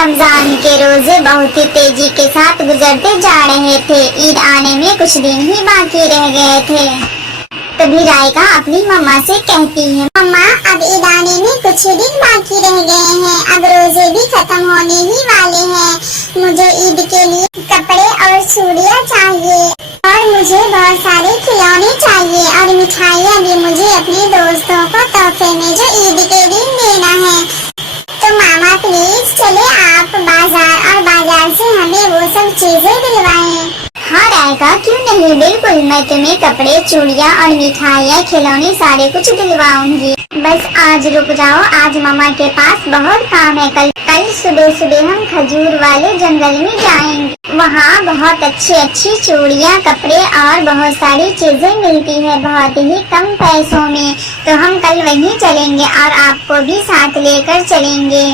रमजान के रोजे बहुत ही तेजी के साथ गुजरते जा रहे थे। ईद आने में कुछ दिन ही बाकी रह गए थे। तभी रायका अपनी मम्मा से कहती है, मम्मा अब ईद आने में कुछ ही दिन बाकी रह गए हैं, अब रोजे भी खत्म होने ही वाले हैं। मुझे ईद के लिए कपड़े और चूड़ियाँ चाहिए और मुझे बहुत सारे खिलौने चाहिए और मिठाइयाँ भी मुझे अपने दोस्तों को तोहफे में जो ईद के दिन देना है। तो मामा प्लीज चले आप बाजार और बाजार से हमें वो सब चीजें दिलवाएं। हाँ रायका, क्यों नहीं, बिल्कुल मैं तुम्हें कपड़े, चूड़ियाँ और मिठाइयाँ, खिलौने सारे कुछ दिलवाऊंगी। बस आज रुक जाओ, आज मामा के पास बहुत काम है। कल सुबह सुबह हम खजूर वाले जंगल में जाएंगे। वहाँ बहुत अच्छी अच्छी चूड़ियाँ, कपड़े और बहुत सारी चीजें मिलती है बहुत ही कम पैसों में। तो हम कल वहीं चलेंगे और आपको भी साथ लेकर चलेंगे।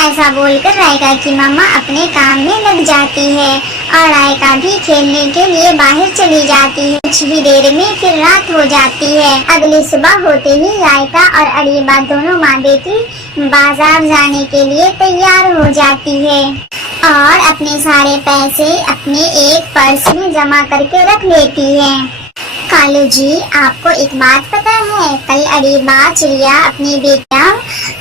ऐसा बोलकर रायका की मम्मा अपने काम में लग जाती है और रायका भी खेलने के लिए बाहर चली जाती है। कुछ ही देर में फिर रात हो जाती है। अगली सुबह होते ही रायका और अरीबा दोनों माँ बेटी बाजार जाने के लिए तैयार हो जाती है और अपने सारे पैसे अपने एक पर्स में जमा करके रख लेती है। कालू जी, आपको एक बात पता है, कल अरीबा चिड़िया अपनी बेटियां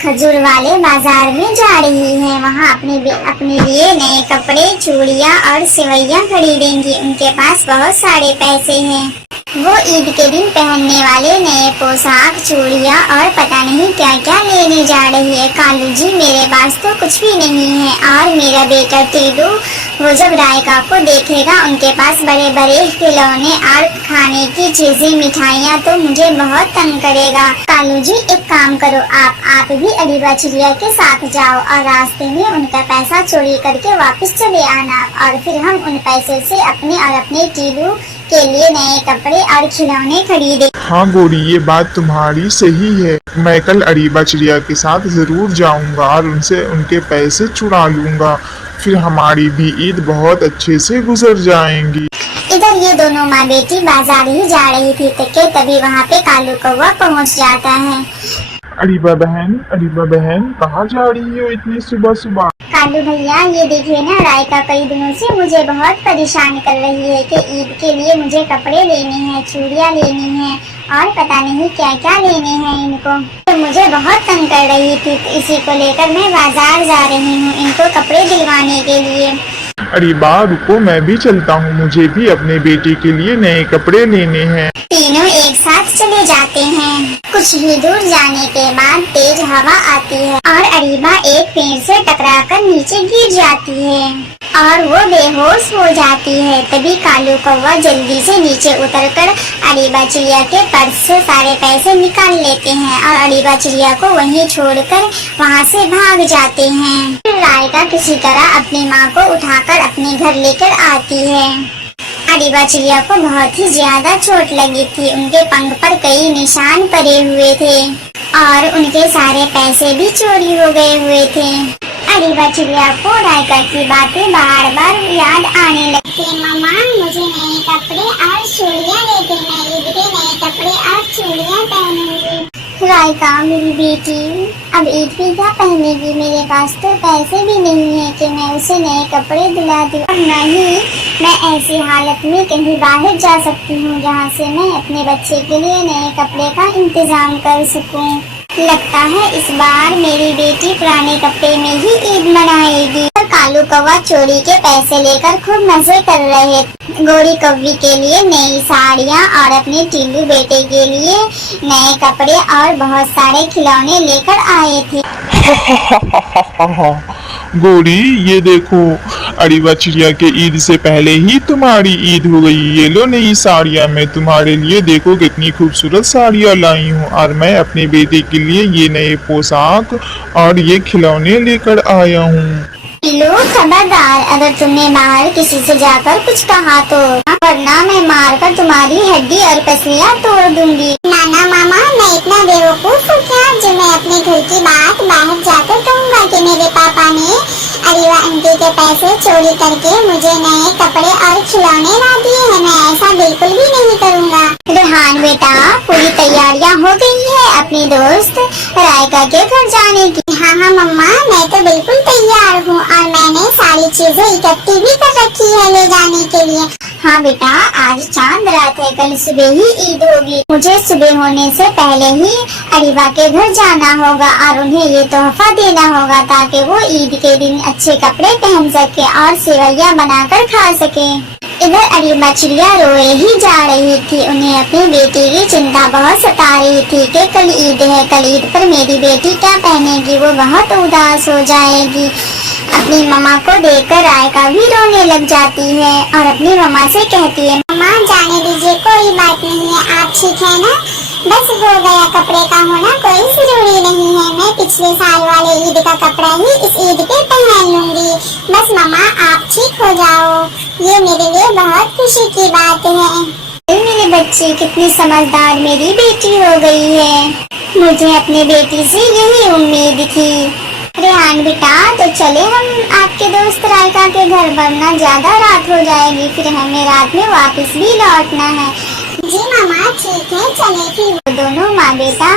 खजूर वाले बाजार में जा रही है। वहाँ अपने लिए नए कपड़े, चूड़ियाँ और सेवइयाँ खरीदेंगी। उनके पास बहुत सारे पैसे हैं। वो ईद के दिन पहनने वाले नए पोशाक, चूड़ियाँ और पता नहीं क्या क्या लेने जा रही है। कालू जी, मेरे पास तो कुछ भी नहीं है और मेरा बेटा टीडू वो जब रायका को देखेगा उनके पास बड़े बड़े खिलौने और खाने की चीजें, मिठाइयाँ, तो मुझे बहुत तंग करेगा। कालू जी, एक काम करो, आप भी अरीबा चिड़िया के साथ जाओ और रास्ते में उनका पैसा चोरी करके वापस चले आना और फिर हम उन पैसे से अपने और अपने टीडू के लिए नए कपड़े और खिलौने खरीदे। हाँ गौरी, ये बात तुम्हारी सही है। मैं कल अरीबा चिड़िया के साथ जरूर जाऊंगा और उनसे उनके पैसे चुरा लूंगा। फिर हमारी भी ईद बहुत अच्छे से गुजर जाएंगी। इधर ये दोनों माँ बेटी बाजार ही जा रही थी कि तभी वहाँ पे कालू कौवा पहुँच जाता है। अरीबा बहन कहाँ जा रही हो इतनी सुबह सुबह? कालू भैया, ये देखिए ना, रायका कई दिनों से मुझे बहुत परेशान कर रही है कि ईद के लिए मुझे कपड़े लेने हैं, चूड़ियाँ लेनी हैं और पता नहीं क्या क्या लेने हैं इनको। तो मुझे बहुत तंग कर रही थी, तो इसी को लेकर मैं बाजार जा रही हूँ इनको कपड़े दिलवाने के लिए। अरीबा रुको, मैं भी चलता हूँ, मुझे भी अपने बेटी के लिए नए कपड़े लेने हैं। तीनों एक साथ चले जाते हैं। कुछ ही दूर जाने के बाद तेज हवा आती है और अरीबा एक पेड़ से टकराकर नीचे गिर जाती है और वो बेहोश हो जाती है। तभी कालू कौवा जल्दी से नीचे उतरकर अरीबा चिड़िया के पर्स से सारे पैसे निकाल लेते हैं और अरीबा चिड़िया को वहीं छोड़कर वहाँ से भाग जाते हैं। फिर रायका किसी तरह अपनी माँ को उठाकर अपने घर लेकर आती है। अरीबा चिड़िया को बहुत ही ज्यादा चोट लगी थी। उनके पंख पर कई निशान पड़े हुए थे और उनके सारे पैसे भी चोरी हो गए हुए थे। अरीबा चिड़िया को रायका की बातें बार बार याद आने लगती। मम्मा, मुझे नए कपड़े और चूड़ियाँ लेके, मैं ईद के नए कपड़े और चूड़ियाँ पहनूंगी। रायका, मेरी बेटी अब ईद की क्या पहनेगी? मेरे पास तो पैसे भी नहीं है कि मैं उसे नए कपड़े दिला दूँ और न ही मैं ऐसी हालत में कहीं बाहर जा सकती हूँ जहाँ से मैं अपने बच्चे के लिए नए कपड़े का इंतजाम कर सकूँ। लगता है इस बार मेरी बेटी पुराने कपड़े में ही ईद मनाएगी। और कालू कौवा चोरी के पैसे लेकर खूब मजे कर रहे थे। गोरी कौवी के लिए नई साड़ियाँ और अपने टीलू बेटे के लिए नए कपड़े और बहुत सारे खिलौने लेकर आए थे। गौरी, ये देखो, अरीबा चिड़िया के ईद से पहले ही तुम्हारी ईद हो गई। ये लो नई साड़ियाँ, मैं तुम्हारे लिए देखो कितनी खूबसूरत साड़ियाँ लाई हूँ और मैं अपनी बेटी के लिए ये नए पोशाक और ये खिलौने लेकर आया हूँ। लो खबरदार, अगर तुमने बाहर किसी से जाकर कुछ कहा तो वरना मैं मारकर तुम्हारी हड्डी और पसलियाँ तोड़ दूंगी। नाना मामा, मैं इतना बेवकूफ हूँ क्या जो मैं अपने घर की बात बाहर जाकर कहूँगा कि मेरे पापा ने अरीबा आंटी के पैसे चोरी करके मुझे नए कपड़े और खिलौने ला दिए हैं। मैं ऐसा बिल्कुल भी नहीं करूँगा। रेहान बेटा, पूरी तैयारियाँ हो गई है अपनी दोस्त रायका के घर जाने की? हाँ हाँ मम्मा, मैं तो बिल्कुल तैयार हूँ। सारी चीजें इकट्ठी भी कर रखी है ले जाने के लिए। हाँ बेटा, आज चांद रात है, कल सुबह ही ईद होगी। मुझे सुबह होने से पहले ही अरीबा के घर जाना होगा और उन्हें ये तोहफा देना होगा ताकि वो ईद के दिन अच्छे कपड़े पहन सके और सेवैया बनाकर खा सके। इधर अरीबा चिड़िया रोए ही जा रही थी। उन्हें अपनी बेटी की चिंता बहुत सता रही थी कि कल ईद है, कल ईद पर मेरी बेटी क्या पहनेगी, वो बहुत उदास हो जाएगी। अपनी मम्मा को देखकर रायका भी रोने लग जाती है और अपनी मम्मा से कहती है, मम्मा जाने दीजिए, कोई बात नहीं है, आप ठीक है ना, बस हो गया, कपड़े का होना कोई जरूरी नहीं है, मैं पिछले साल वाले ईद का कपड़ा ही इस ईद पे पहन लूंगी, बस मम्मा आप ठीक हो जाओ, ये मेरे लिए बहुत खुशी की बात है। मेरे बच्चे, कितनी समझदार मेरी बेटी हो गई है, मुझे अपने बेटी से यही उम्मीद थी। रेहान बेटा, तो चले हम आपके दोस्त रायका के घर, वरना ज्यादा रात हो जाएगी, फिर हमें रात में वापस भी लौटना है। जी मामा ठीक है, चले फिर। वो दोनों माँ बेटा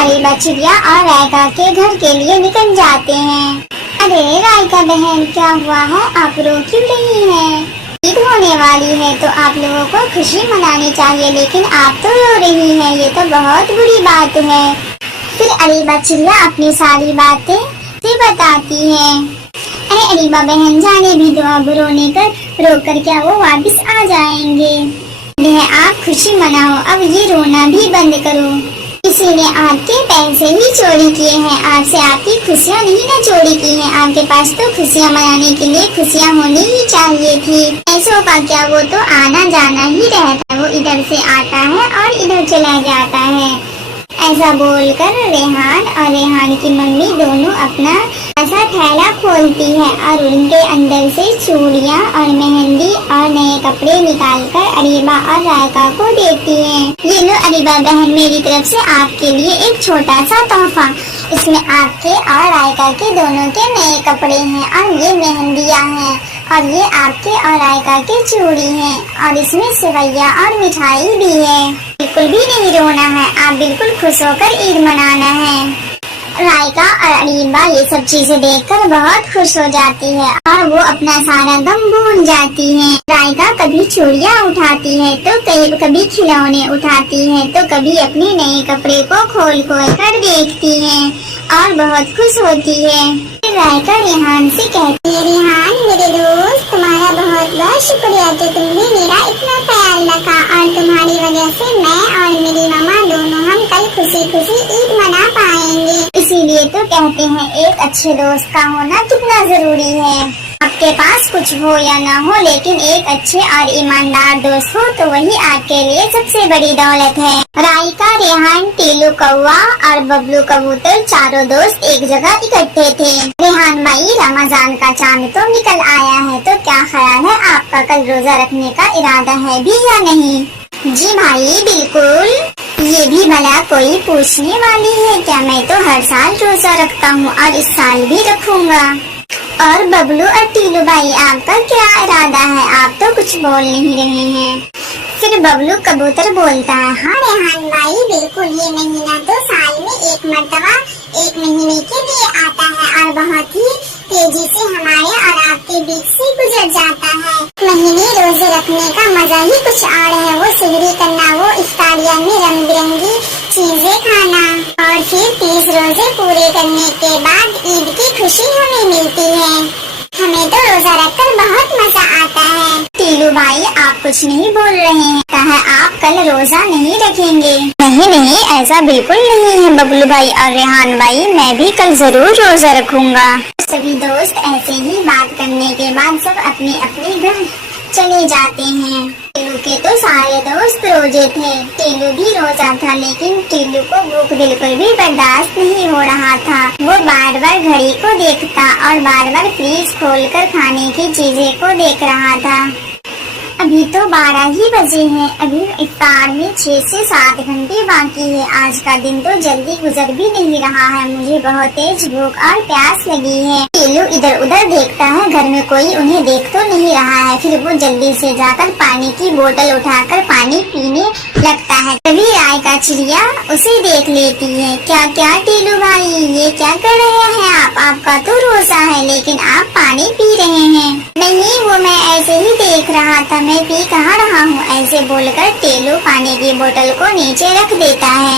अरीबा चिड़िया और रायका के घर के लिए निकल जाते हैं। अरे रायका बहन, क्या हुआ है, आप रो क्यों रही हैं? ईद होने वाली है तो आप लोगों को खुशी मनानी चाहिए, लेकिन आप तो रो रही हैं, ये तो बहुत बुरी बात है। फिर अरीबा चिड़िया अपनी सारी बातें से बताती है। अरे अरीबा बहन, जाने भी दो, अब रोने कर रोकर क्या वो वापस आ जाएंगे। आप खुशी मनाओ, अब ये रोना भी बंद करो। किसी ने आपके पैसे ही चोरी किए हैं, आपसे आपकी खुशियाँ नहीं ना चोरी की हैं। आपके पास तो खुशियाँ मनाने के लिए खुशियाँ होनी ही चाहिए थी। पैसों का क्या, वो तो आना जाना ही रहता है, वो इधर से आता है और इधर चला जाता है। ऐसा बोलकर रेहान और रेहान की मम्मी दोनों अपना ऐसा थैला खोलती है और उनके अंदर से चूड़ियाँ और मेहंदी और नए कपड़े निकालकर अरीबा और रायका को देती हैं। ये लो अरीबा बहन, मेरी तरफ से आपके लिए एक छोटा सा तोहफा। इसमें आपके और रायका के दोनों के नए कपड़े हैं और ये मेहंदियाँ हैं और ये आपके और रायका के चूड़ी हैं और इसमें सेवैया और मिठाई भी है। बिल्कुल भी नहीं रोना है, आप बिल्कुल खुश होकर ईद मनाना है। रायका और अरीबा ये सब चीजें देखकर बहुत खुश हो जाती है और वो अपना सारा गम भूल जाती है। रायका कभी चूड़ियाँ उठाती है तो कभी खिलौने उठाती है तो कभी अपने नए कपड़े को खोल खोल कर देखती है और बहुत खुश होती है। रायका रेहान से कहती है, रेहान मेरे दोस्त, तुम्हारा बहुत बहुत शुक्रिया कि तुमने मेरा इतना ख्याल रखा और तुम्हारी वजह से मैं और मेरी मम्मा दोनों हम कल खुशी खुशी ईद मना पाएंगे। इसीलिए तो कहते हैं एक अच्छे दोस्त का होना कितना जरूरी है। आपके पास कुछ हो या ना हो, लेकिन एक अच्छे और ईमानदार दोस्त हो तो वही आपके लिए सबसे बड़ी दौलत है। रायका, रेहान, टीलू कौवा और बबलू कबूतर चारों दोस्त एक जगह इकट्ठे थे। रेहान भाई, रमजान का चांद तो निकल आया है, तो क्या ख्याल है आपका, कल रोजा रखने का इरादा है भी या नहीं? जी भाई बिल्कुल। ये भी भला कोई पूछने वाली है क्या, मैं तो हर साल रोजा रखता हूँ और इस साल भी रखूंगा। और बबलू और टीलू भाई, आपका क्या इरादा है, आप तो कुछ बोल नहीं रहे हैं। फिर बबलू कबूतर बोलता है, हाँ रेहान भाई बिल्कुल, ये महीना तो साल में एक मर्तबा एक महीने के लिए आता है और बहुत ही तेजी से हमारे और आपके बीच से गुजर जाता है। महीने रोजे रखने का मजा ही कुछ और है, वो सहरी करना, वो इफ्तारिया में रंग बिरंगी चीजें खाना और फिर 30 रोजे पूरे करने के बाद ईद की खुशी हमें मिलती है। हमें तो रोजा रखकर बहुत मजा आता है। टीलू भाई, आप कुछ नहीं बोल रहे हैं, कहा आप कल रोजा नहीं रखेंगे? नहीं, ऐसा बिल्कुल नहीं है बबलू भाई और रेहान भाई, मैं भी कल जरूर रोजा रखूंगा। सभी दोस्त ऐसे ही बात करने के बाद सब अपने अपने घर चले जाते हैं। टीलू के तो सारे दोस्त रोजे थे, टीलू भी रोजा था, लेकिन टीलू को भूख बिल्कुल भी बर्दाश्त नहीं हो रहा था। वो बार बार घड़ी को देखता और बार बार फ्रीज खोलकर खाने की चीजें को देख रहा था। अभी तो 12 ही बजे हैं, अभी इफ्तार में 6 से 7 घंटे बाकी है। आज का दिन तो जल्दी गुजर भी नहीं रहा है, मुझे बहुत तेज भूख और प्यास लगी है। टीलू इधर उधर देखता है, घर में कोई उन्हें देख तो नहीं रहा है। फिर वो जल्दी से जाकर पानी की बोतल उठाकर पानी पीने लगता है। तभी रायका चिड़िया उसे देख लेती है। क्या क्या टीलू भाई, ये क्या कर रहे हैं आप? आपका तो रोजा है लेकिन आप पानी पी रहे हैं। आता मैं पी कहाँ रहा हूँ। ऐसे बोलकर टेलू पानी की बोतल को नीचे रख देता है।